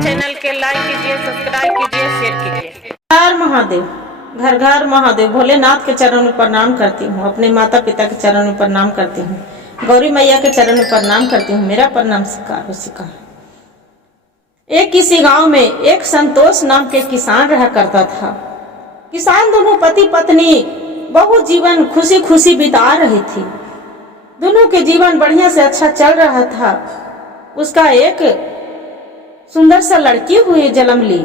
Channel के like कीजिए, subscribe कीजिए, शेयर कीजिए। हर महादेव, घर घर महादेव। भोलेनाथ के चरण में प्रणाम करती हूँ, अपने माता पिता के चरण में प्रणाम करती हूँ, गौरी मैया के चरण में प्रणाम करती हूँ। मेरा प्रणाम स्वीकार हो सिका। एक किसी गांव में एक संतोष नाम के किसान रहा करता था। किसान दोनों पति पत्नी बहुत जीवन खुशी खुशी बिता रही थी। दोनों के जीवन बढ़िया से अच्छा चल रहा था। उसका एक सुंदर सा लड़की हुई जन्म ली।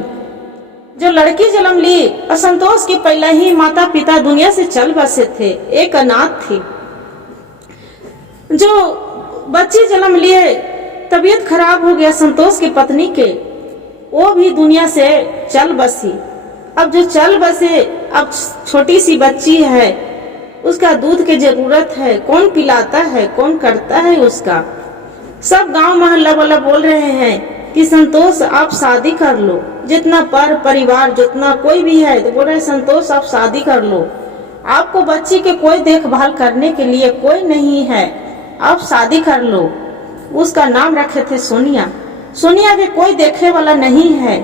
जो लड़की जन्म ली, असंतोष के पहले ही माता पिता दुनिया से चल बसे थे, एक अनाथ थी। जो बच्चे जन्म लिए, तबीयत खराब हो गया संतोष की पत्नी के, वो भी दुनिया से चल बसी। अब जो चल बसे, अब छोटी सी बच्ची है, उसका दूध की जरूरत है, कौन पिलाता है, कौन करता है उसका। सब गांव मोहल्ला वाला बोल रहे हैं कि संतोष आप शादी कर लो। जितना परिवार जितना कोई भी है तो बोल रहे संतोष आप शादी कर लो, आपको बच्ची के कोई देखभाल करने के लिए कोई नहीं है, आप शादी कर लो। उसका नाम रखे थे सोनिया। सोनिया के कोई देखे वाला नहीं है।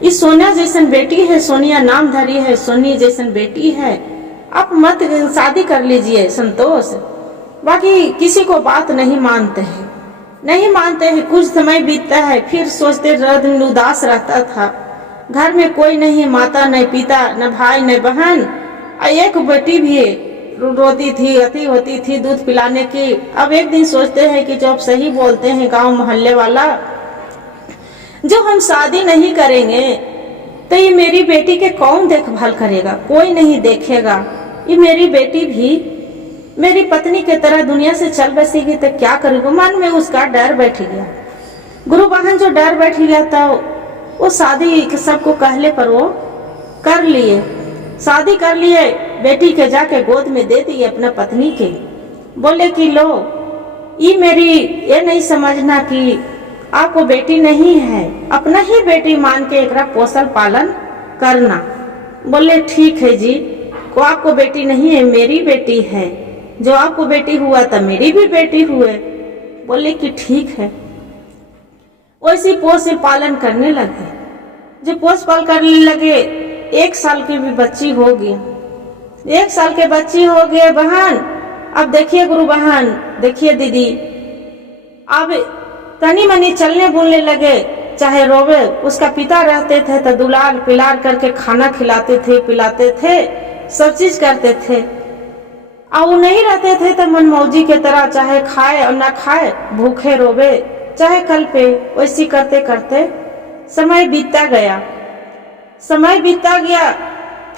इस सोनिया जैसन बेटी है, सोनिया नाम धरी है, सोनी जैसन बेटी है, आप मत शादी कर लीजिए संतोष। बाकी किसी को बात नहीं मानते हैं, नहीं मानते हैं। कुछ समय बीतता है, फिर सोचते दिन उदास रहता था। घर में कोई नहीं, माता न पिता, न भाई न बहन, एक बेटी भी रोती थी, अति होती थी दूध पिलाने की। अब एक दिन सोचते हैं कि जब सही बोलते हैं गांव मोहल्ले वाला, जो हम शादी नहीं करेंगे तो ये मेरी बेटी के कौन देखभाल करेगा, कोई नहीं देखेगा। ये मेरी बेटी भी मेरी पत्नी के तरह दुनिया से चल बसेगी तो क्या करेगा। मन में उसका डर बैठ गया। गुरु बहन जो डर बैठ गया था, वो शादी सबको कहले पर वो कर लिए, शादी कर लिए। बेटी के जाके गोद में दे दी अपना पत्नी के। बोले कि लो, ये मेरी ये नहीं समझना कि आपको बेटी नहीं है, अपना ही बेटी मान के एकरा पोषण पालन करना। बोले ठीक है जी, को आपको बेटी नहीं है, मेरी बेटी है। जो आपको बेटी हुआ था मेरी भी बेटी हुए। बोले कि ठीक है। वैसे पोष पालन करने लगे। जो पोष पालन करने लगे, 1 साल की भी बच्ची हो गई। 1 साल के बच्ची हो गए बहन। अब देखिए गुरु बहन, देखिए दीदी, अब तनी मनी चलने बोलने लगे, चाहे रोवे। उसका पिता रहते थे तो दुलार पिलार करके खाना खिलाते थे, पिलाते थे, सब चीज करते थे। और वो नहीं रहते थे तो मनमौजी के तरह चाहे खाए और ना खाए, भूखे रोवे, चाहे कल पे। वैसी करते करते समय बीतता गया। समय बीतता गया।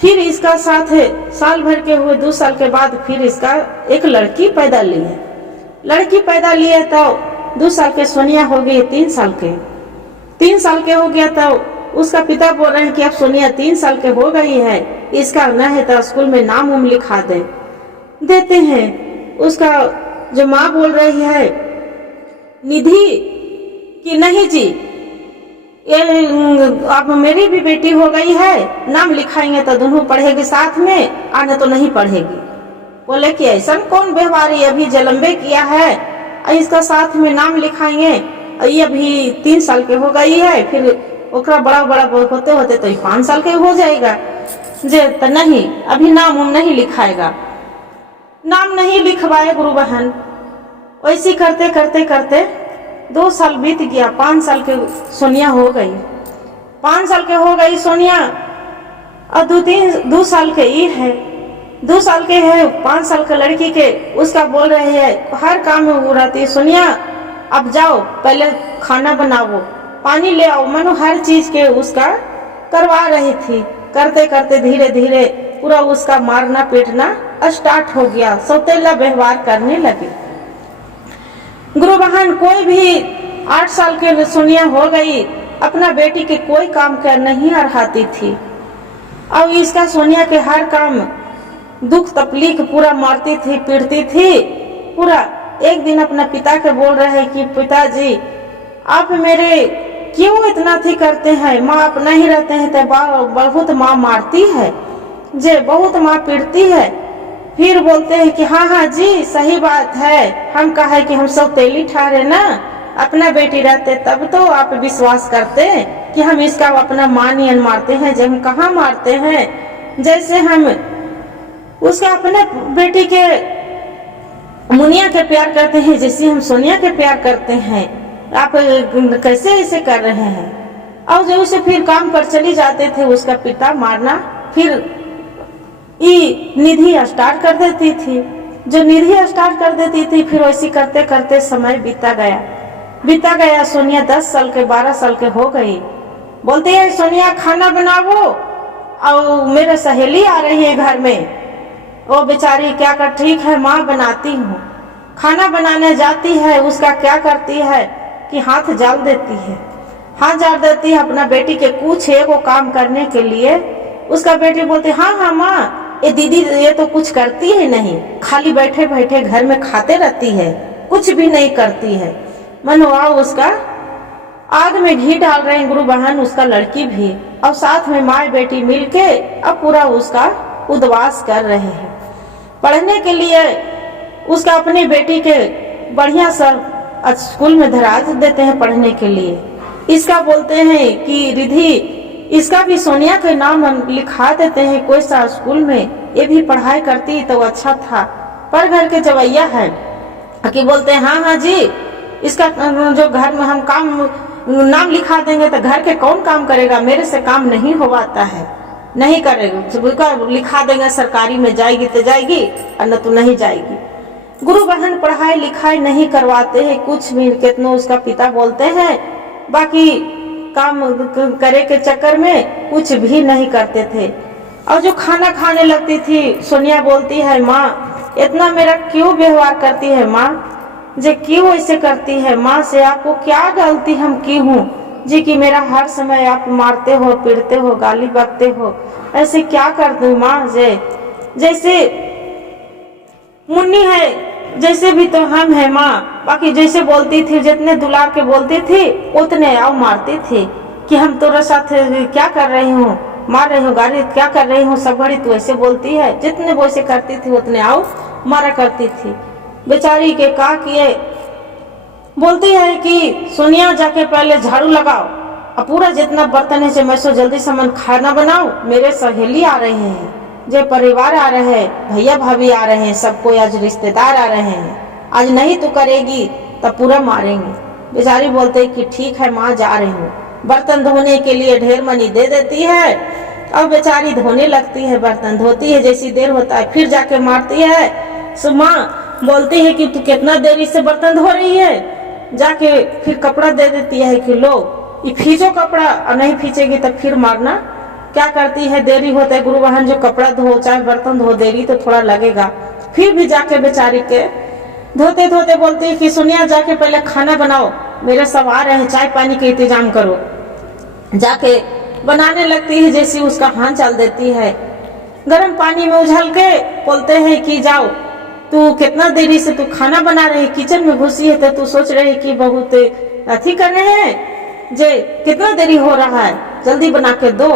फिर इसका साथ है, साल भर के हुए 2 साल के बाद फिर इसका एक लड़की पैदा ली है। लड़की पैदा लिए तो 2 साल के सोनिया हो गई 3 साल के। 3 साल के हो गया तो उसका पिता बोल रहे हैं कि अब सोनिया 3 साल के हो गई है, इसका न है तो स्कूल में नाम उम लिखा देते हैं। उसका जो माँ बोल रही है निधि कि नहीं जी, ये अब मेरी भी बेटी हो गई है, नाम लिखाएंगे तो दोनों पढ़ेगी साथ में, आने तो नहीं पढ़ेगी। बोले कि ऐसा कौन व्यवहार, ये अभी जलम्बे किया है, इसका साथ में नाम लिखाएंगे। ये अभी 3 साल के हो गई है, फिर ओकरा बड़ा बड़ा होते होते तो 5 साल के हो जाएगा। जे तो नहीं, अभी नाम उम नहीं लिखाएगा। नाम नहीं लिखवाए गुरु बहन। वैसे करते करते करते 2 साल बीत गया। 5 साल के सोनिया हो गई। 5 साल के हो गई सोनिया, और 2 साल के ये है, 2 साल के है, 5 साल के लड़की के। उसका बोल रहे हैं हर काम में वो रहती है, सोनिया अब जाओ, पहले खाना बनाओ, पानी ले आओ, मनो हर चीज के उसका करवा रही थी। करते करते धीरे धीरे पूरा उसका मारना पीटना स्टार्ट हो गया, सौतेला व्यवहार करने लगे। गुरु बहन कोई भी 8 साल के सोनिया हो गई, अपना बेटी के कोई काम कर नहीं रहाती थी। और इसका सोनिया के हर काम दुख तकलीफ पूरा मारती थी, पीटती थी पूरा। एक दिन अपना पिता के बोल रहे हैं कि पिताजी आप मेरे क्यों इतना थी करते हैं, माँ आप नहीं रहते हैं तो बहुत माँ मारती है, जे बहुत माँ पीटती है। फिर बोलते हैं कि हाँ हाँ जी सही बात है, हम कहा है कि हम सब तेली ठहरे ना, अपना बेटी रहते तब तो आप विश्वास करते कि हम इसका अपना मां नियन मारते हैं, जब हम कहाँ मारते हैं। जैसे हम उसका अपने बेटी के मुनिया के प्यार करते हैं, जैसे हम सोनिया के प्यार करते हैं। आप कैसे ऐसे कर रहे हैं। और जो उसे फिर काम पर चली जाते थे उसका पिता मारना, फिर निधि स्टार्ट कर देती थी। जो निधि स्टार्ट कर देती थी फिर वैसी करते करते समय बीता गया। सोनिया 10 साल के 12 साल के हो गई। बोलती है सोनिया खाना बनाओ, और मेरे सहेली आ रही है घर में। वो बेचारी क्या कर, ठीक है माँ बनाती हूँ। खाना बनाने जाती है, उसका क्या करती है कि हाथ जाल देती है अपना बेटी के कुछ एगो काम करने के लिए। उसका बेटी बोलती हाँ माँ, ये दीदी ये तो कुछ करती है नहीं, खाली बैठे बैठे घर में खाते रहती है, कुछ भी नहीं करती है। मनवा उसका आग में घी डाल रहे हैं गुरु बहन, उसका लड़की भी, और साथ में माँ बेटी मिलके अब पूरा उसका उद्वास कर रहे हैं। पढ़ने के लिए उसका अपने बेटी के बढ़िया सा स्कूल में धरा देते हैं पढ़ने के लिए। इसका बोलते हैं कि रिधि, इसका भी सोनिया के नाम लिखा देते हैं कोई सा स्कूल में, ये भी पढ़ाई करती तो अच्छा था। पर घर के जवैया है कि बोलते हैं हाँ जी, इसका जो घर में हम काम नाम लिखा देंगे तो घर के कौन काम करेगा, मेरे से काम नहीं हो पाता है, नहीं करेगा। लिखा देंगे सरकारी में जाएगी तो जाएगी और न तो नहीं जाएगी। गुरु बहन पढ़ाई लिखाई नहीं करवाते हैं कुछ भी, कितना उसका पिता बोलते हैं, बाकी काम करे के चक्कर में कुछ भी नहीं करते थे। और जो खाना खाने लगती थी सोनिया बोलती है माँ इतना मेरा क्यों व्यवहार करती है माँ, जे क्यों ऐसे करती है माँ, से आपको क्या गलती हम की हूँ जी कि मेरा हर समय आप मारते हो, पीटते हो, गाली बकते हो, ऐसे क्या कर दूं माँ। जैसे मुन्नी है जैसे भी तो हम है माँ, बाकी जैसे बोलती थी, जितने दुलार के बोलती थी उतने आओ मारती थी कि हम तेरे साथ क्या कर रही हूँ, मार रही हूँ, गाली क्या कर रही हूँ, सब घड़ी तू ऐसे बोलती है। जितने वैसे करती थी उतने आओ मारा करती थी। बेचारी के का किए, बोलती है कि सोनिया जाके पहले झाड़ू लगाओ, और पूरा जितना बर्तन है से मैं सो जल्दी से मन खाना बनाओ, मेरे सहेली आ रहे हैं, जो परिवार आ रहे हैं, भैया भाभी आ रहे हैं, सबको आज रिश्तेदार आ रहे हैं, आज नहीं तो करेगी तब पूरा मारेंगे। बेचारी बोलते कि ठीक है माँ जा रही हूँ। बर्तन धोने के लिए ढेर मनी दे देती है और बेचारी धोने लगती है, बर्तन धोती है, जैसी देर होता है फिर जाके मारती है। सो माँ बोलती है कि तू कितना देरी से बर्तन धो रही है, जाके फिर कपड़ा दे देती है कि लो ये खींचो कपड़ा, और नहीं खींचेगी तो फिर मारना। क्या करती है, देरी होता है गुरु बहन, जो कपड़ा धो चाहे बर्तन धो, देरी तो थोड़ा लगेगा, फिर भी जाके बेचारी के धोते धोते बोलती है कि सोनिया जाके पहले खाना बनाओ, मेरे सब आ रहे हैं, चाय पानी का इंतजाम करो। जाके बनाने लगती है, जैसे उसका हाथ चल देती है, गर्म पानी में उझल के बोलते हैं कि जाओ तू कितना देरी से तू खाना बना रही, किचन में घुसी है तो तू सोच रही कि बहुत अथी कर रहे हैं, जे कितना देरी हो रहा है, जल्दी बना के दो।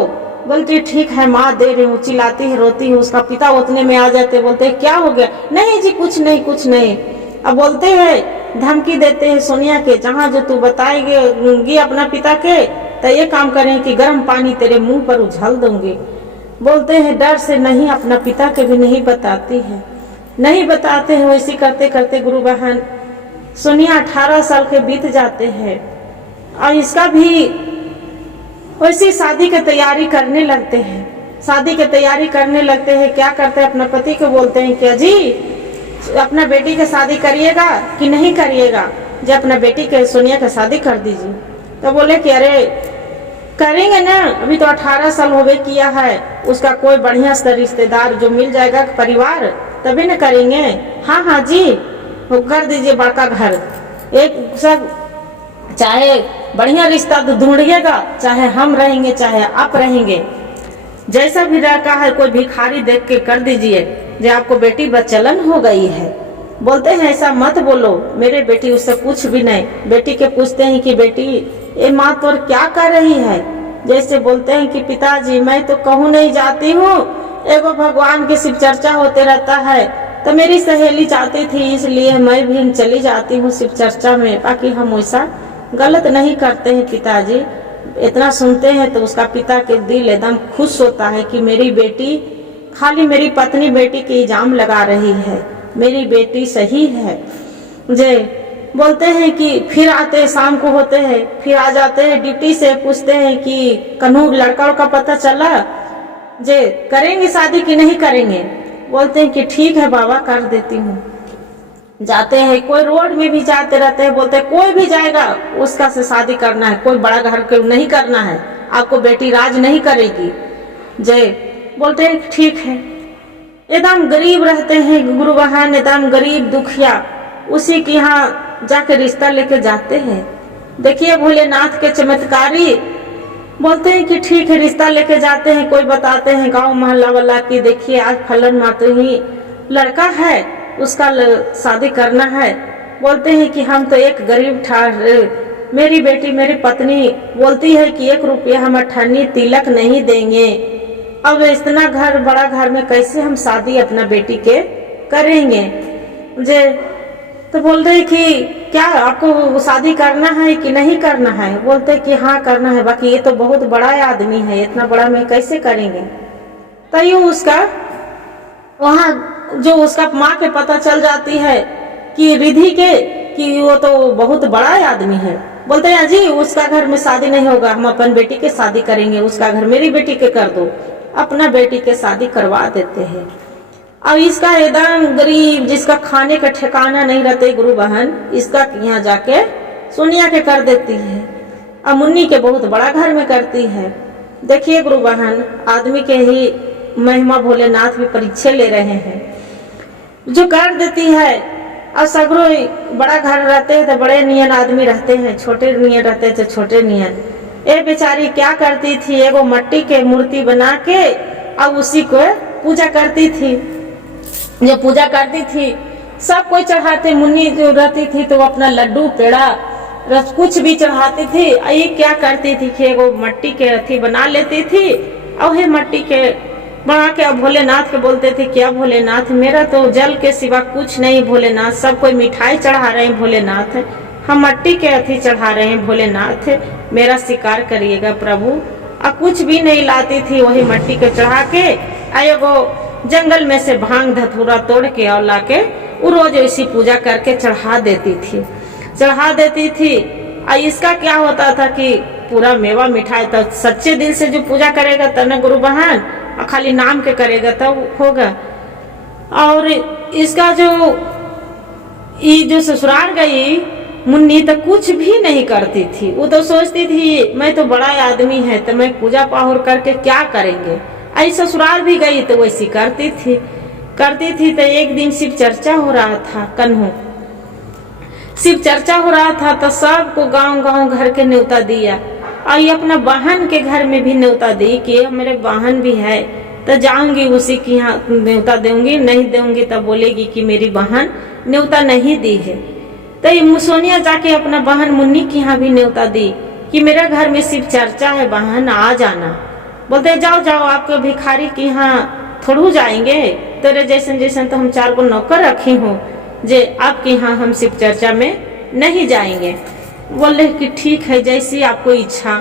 बोलती ठीक है माँ दे रही हूँ, चिल्लाती है, रोती है। उसका पिता उतने में आ जाते, बोलते हैं क्या हो गया, नहीं जी कुछ नहीं कुछ नहीं। अब बोलते हैं, धमकी देते हैं सोनिया के, जहाँ जो तू बताएगी अपना पिता के तो ये काम करें कि गर्म पानी तेरे मुंह पर उछल दूंगी। बोलते हैं डर से नहीं, अपना पिता के भी नहीं बताती है, नहीं बताते हैं। वैसे करते करते गुरु बहन सोनिया 18 साल के बीत जाते हैं और इसका भी वैसे शादी की तैयारी करने लगते हैं। शादी की तैयारी करने लगते हैं, क्या करते हैं, अपना पति को बोलते हैं कि अजी अपना बेटी की शादी करिएगा कि नहीं करिएगा, जो अपना बेटी के सोनिया की शादी कर दीजिए। तो बोले कि अरे करेंगे ना, अभी तो 18 साल हो गए किया है, उसका कोई बढ़िया सा रिश्तेदार जो मिल जाएगा परिवार तभी न करेंगे। हाँ हाँ जी कर दीजिए बड़का घर, एक सब चाहे बढ़िया रिश्ता तो ढूंढिएगा, चाहे हम रहेंगे चाहे आप रहेंगे, जैसा भी लड़का है कोई भिखारी देख के कर दीजिए, जो आपको बेटी बचलन हो गई है। बोलते हैं ऐसा मत बोलो, मेरे बेटी उससे कुछ भी नहीं। बेटी के पूछते हैं कि बेटी ये माँ तो क्या कर रही है, जैसे बोलते हैं कि पिताजी मैं तो कहूँ नहीं जाती हूँ, एगो भगवान की शिव चर्चा होते रहता है तो मेरी सहेली चाहती थी, इसलिए मैं भी चली जाती हूँ शिव चर्चा में। बाकी हम वैसा गलत नहीं करते हैं पिताजी। इतना सुनते हैं तो उसका पिता के दिल एकदम खुश होता है कि मेरी बेटी, खाली मेरी पत्नी बेटी के इल्जाम लगा रही है, मेरी बेटी सही है। जे बोलते हैं कि फिर आते, शाम को होते हैं, फिर आ जाते हैं ड्यूटी से, पूछते हैं कि कन्हू लड़का का पता चला, जे करेंगे शादी कि नहीं करेंगे। बोलते हैं कि ठीक है बाबा, कर देती हूँ। जाते हैं, कोई रोड में भी जाते रहते हैं, बोलते हैं कोई भी जाएगा उसका से शादी करना है, कोई बड़ा घर को नहीं करना है, आपको बेटी राज नहीं करेगी। जय बोलते हैं ठीक है। एकदम गरीब रहते हैं गुरु बहन, एकदम गरीब दुखिया, उसी के यहाँ जाके रिश्ता लेके जाते हैं। देखिए भोलेनाथ के चमत्कारी। बोलते हैं कि ठीक है, रिश्ता लेके जाते हैं। कोई बताते हैं गांव मोहल्ला वाला कि देखिए आज फलन माते ही लड़का है, उसका शादी करना है। बोलते हैं कि हम तो एक गरीब ठार, मेरी बेटी, मेरी पत्नी बोलती है कि 1 रुपया हम अठन्नी तिलक नहीं देंगे। अब इतना घर, बड़ा घर में कैसे हम शादी अपना बेटी के करेंगे। जे तो बोलते हैं कि क्या आपको शादी करना है कि नहीं करना है। बोलते हैं कि हाँ करना है, बाकी ये तो बहुत बड़ा आदमी है, इतना बड़ा में कैसे करेंगे। तो यूँ उसका वहाँ जो उसका माँ के पता चल जाती है कि रिधि के कि वो तो बहुत बड़ा आदमी है। बोलते हैं जी उसका घर में शादी नहीं होगा, हम अपन बेटी के शादी करेंगे, उसका घर मेरी बेटी के कर दो। अपना बेटी के शादी करवा देते हैं। अब इसका एकदम गरीब, जिसका खाने का ठिकाना नहीं रहते गुरु बहन, इसका यहाँ जाके सोनिया के कर देती है। अब मुन्नी के बहुत बड़ा घर में करती है। देखिए गुरु बहन, आदमी के ही महिमा भोलेनाथ भी परीक्षा ले रहे हैं। जो कर देती है। और सगरो बड़ा घर रहते हैं तो बड़े नियन आदमी रहते हैं, छोटे नियन रहते हैं तो छोटे नियन। ये बेचारी क्या करती थी, एगो मट्टी के मूर्ति बना के अब उसी को पूजा करती थी। जो पूजा करती थी सब कोई चढ़ाते। मुन्नी जो रहती थी तो अपना लड्डू पेड़ा रस कुछ भी चढ़ाती थी। ये क्या करती थी कि एगो मट्टी के अथी बना लेती थी और ये मट्टी के बना के अब भोलेनाथ के बोलते थे क्या भोलेनाथ, मेरा तो जल के सिवा कुछ नहीं भोलेनाथ, सब कोई मिठाई चढ़ा रहे हैं भोलेनाथ, हम मट्टी के अथी चढ़ा रहे हैं भोलेनाथ, मेरा शिकार करिएगा प्रभु। और कुछ भी नहीं लाती थी, वही मट्टी के चढ़ा के एगो जंगल में से भांग धतूरा तोड़ के और ला के वो रोज ऐसी पूजा करके चढ़ा देती थी। और इसका क्या होता था कि पूरा मेवा मिठाई, तो सच्चे दिल से जो पूजा करेगा तब न गुरु बहन, और खाली नाम के करेगा तब होगा। और इसका जो ससुराल गई मुन्नी तो कुछ भी नहीं करती थी। वो तो सोचती थी मैं तो बड़ा आदमी है तो मैं पूजा पाहुर करके क्या करेंगे। आई ससुराल भी गई तो वैसी करती थी। तो एक दिन शिव चर्चा हो रहा था, कन्हू शिव चर्चा हो रहा था तो सबको गांव घर के न्योता दिया। और ये अपना बहन के घर में भी न्योता दी कि मेरे बहन भी है तो जाऊंगी उसी की यहाँ न्योता दूंगी, नहीं दूंगी तब बोलेगी कि मेरी बहन न्योता नहीं दी है। तो ये सोनिया जाके अपना बहन मुन्नी की यहाँ भी न्योता दी कि मेरे घर में शिव चर्चा है, बहन आ जाना। बोलते जाओ आपके भिखारी की यहाँ थोड़ू जाएंगे, तेरे जैसन तो हम 4 को नौकर रखी हूँ, जे आपके यहाँ हम शिव चर्चा में नहीं जाएंगे। बोले कि ठीक है जैसी आपको इच्छा।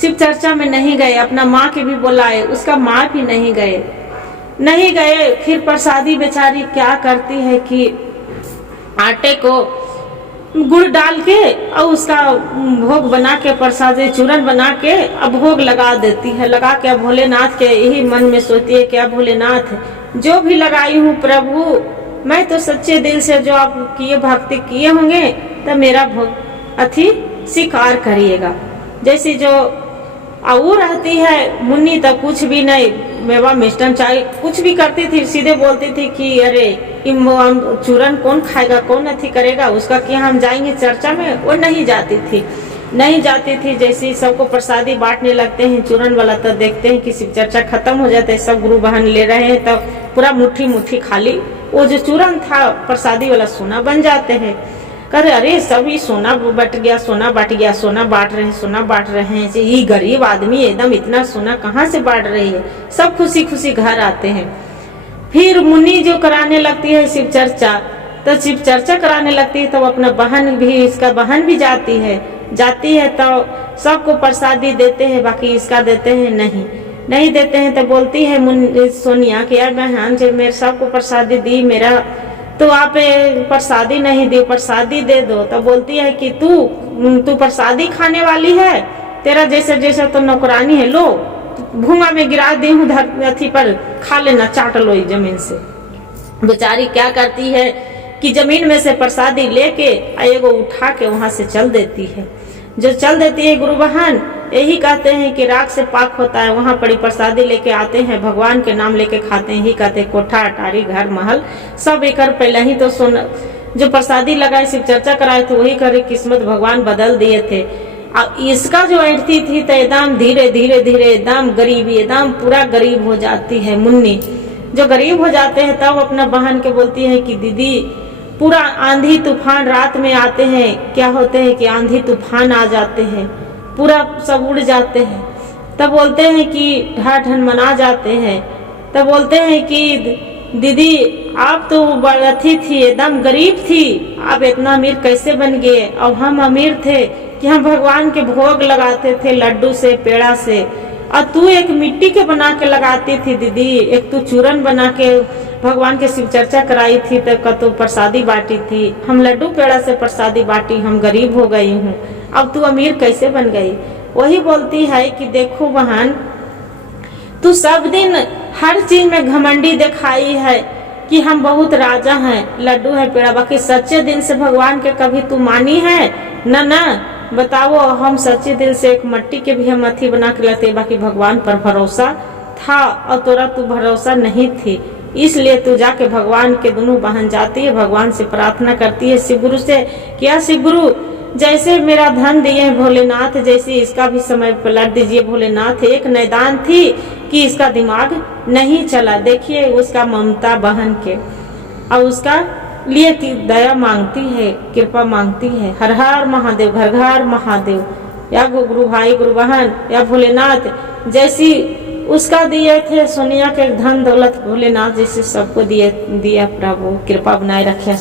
शिव चर्चा में नहीं गए, अपना माँ के भी बुलाए, उसका माँ भी नहीं गए। फिर प्रसादी बेचारी क्या करती है कि आटे को गुड़ डाल के और उसका भोग बना के प्रसादी चूरन बना के अब भोग लगा देती है। लगा के भोलेनाथ के यही मन में सोचती है क्या भोलेनाथ जो भी लगाई हूँ प्रभु, मैं तो सच्चे दिल से जो आप किए भक्ति किए होंगे तो मेरा भोग अथी स्वीकार करिएगा। जैसे जो वो रहती है मुन्नी तो कुछ भी नहीं, मेवा मिष्टन चाय कुछ भी करती थी, सीधे बोलती थी कि अरे चूरन कौन खाएगा, कौन अथी करेगा, उसका क्या हम जाएंगे चर्चा में। वो नहीं जाती थी। जैसे सबको प्रसादी बांटने लगते हैं चूरन वाला तो देखते हैं कि शिव चर्चा खत्म हो जाता है, सब गुरु बहन ले रहे हैं तो पूरा मुट्ठी खाली वो जो चूरन था प्रसादी वाला सोना बन जाते हैं। करे अरे सभी सोना बट गया, सोना बांट गया, सोना बांट रहे हैं। ये गरीब आदमी एकदम इतना सोना कहाँ से बांट रही है। सब खुशी घर आते हैं। फिर मुन्नी जो कराने लगती है शिव चर्चा, तो शिव चर्चा कराने लगती है तो अपना बहन भी, इसका बहन भी जाती है तो सबको प्रसादी देते हैं, बाकी इसका देते हैं नहीं देते हैं। तो बोलती है सोनिया कि यार बहन जब मेरे सबको प्रसादी दी, मेरा तो आप प्रसादी नहीं दी, प्रसादी दे दो। तो बोलती है कि तू प्रसादी खाने वाली है, तेरा जैसा तो नौकरानी है, लो भूंगा में गिरा दी हूँ धरती पर, खा लेना, चाट लो इस जमीन से। बेचारी क्या करती है कि जमीन में से प्रसादी लेके एगो उठा के वहां से चल देती है। जो चल देती है गुरु बहन, यही कहते हैं कि राख से पाक होता है, वहां पड़ी प्रसादी लेके आते हैं, भगवान के नाम लेके खाते हैं। यही कहते हैं कोठा अटारी घर महल सब एक पहले ही तो सोना जो प्रसादी लगाए शिव चर्चा कराए थे वही करे किस्मत भगवान बदल दिए थे। अब इसका जो ऐठती थी तो एकदम धीरे धीरे एकदम गरीबी, एकदम पूरा गरीब हो जाती है। मुन्नी जो गरीब हो जाते हैं तब अपना बहन के बोलती है कि दीदी पूरा आंधी तूफान रात में आते हैं, क्या होते हैं कि आंधी तूफान आ जाते हैं, पूरा सब उड़ जाते हैं। तब बोलते हैं कि ढाढन मना जाते हैं। तब बोलते हैं कि दीदी आप तो अथी थी, एकदम गरीब थी, आप इतना अमीर कैसे बन गए? और हम अमीर थे कि हम भगवान के भोग लगाते थे लड्डू से, पेड़ा से, और तू एक मिट्टी के बना के लगाती थी दीदी, एक तू चूरन बना के भगवान के शिव चर्चा कराई थी तो तू प्रसादी बांटी थी, हम लड्डू पेड़ा से प्रसादी बांटी, हम गरीब हो गई हूँ, अब तू अमीर कैसे बन गई? वही बोलती है कि देखो बहन, तू सब दिन हर चीज में घमंडी दिखाई है कि हम बहुत राजा हैं, लड्डू है पेड़ा, बाकी सच्चे दिल से भगवान के कभी तू मानी है? ना बताओ, हम सच्चे दिल से एक मट्टी के भी हम अथी बना के लेते, बाकी भगवान पर भरोसा था और तोरा तू भरोसा नहीं थी, इसलिए तू जाके भगवान के दोनों बहन जाती है, भगवान से प्रार्थना करती है शिव गुरु से, क्या शिव गुरु जैसे मेरा धन दिए भोलेनाथ, जैसे इसका भी समय पलट दीजिए भोलेनाथ। एक मैदान थी कि इसका दिमाग नहीं चला, देखिए उसका ममता बहन के, और उसका लिए की दया मांगती है, कृपा मांगती है। हर हर महादेव, घर घर महादेव, या गुरु भाई गुरु बहन या भोलेनाथ, जैसी उसका दिए थे सोनिया के धन दौलत भोलेनाथ जैसे सबको दिया प्रभु कृपा बनाए रखे।